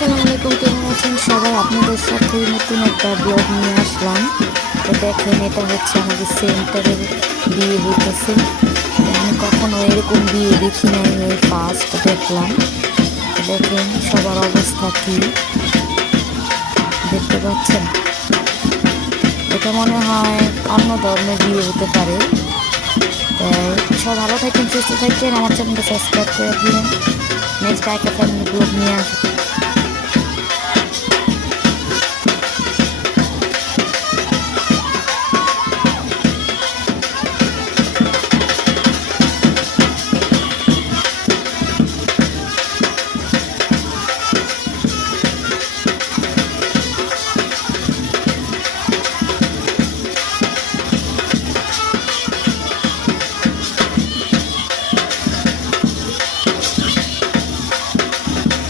আসসালামু আলাইকুম, কেমন আছেন সবাই? আপনাদের সাথে নতুন একটা ব্লগ নিয়ে আসলাম। তো দেখেন, এটা হচ্ছে আমাদের সেন্টারের বিয়ে হইতেছে। তো আমি কখনো এরকম বিয়ে দেখি নাই, এই ফার্স্ট দেখলাম। তো দেখেন সবার অবস্থা কি দেখতে পাচ্ছেন। এটা মনে হয় অন্য ধর্মের বিয়ে হতে পারে। তাই সব ভালো থাকেন, সুস্থ থাকেন, আমার চ্যানেলটা সাবস্ক্রাইব করে দিন। নেক্সট একটা ফ্যামিলি ব্লগ নিয়ে আসবো।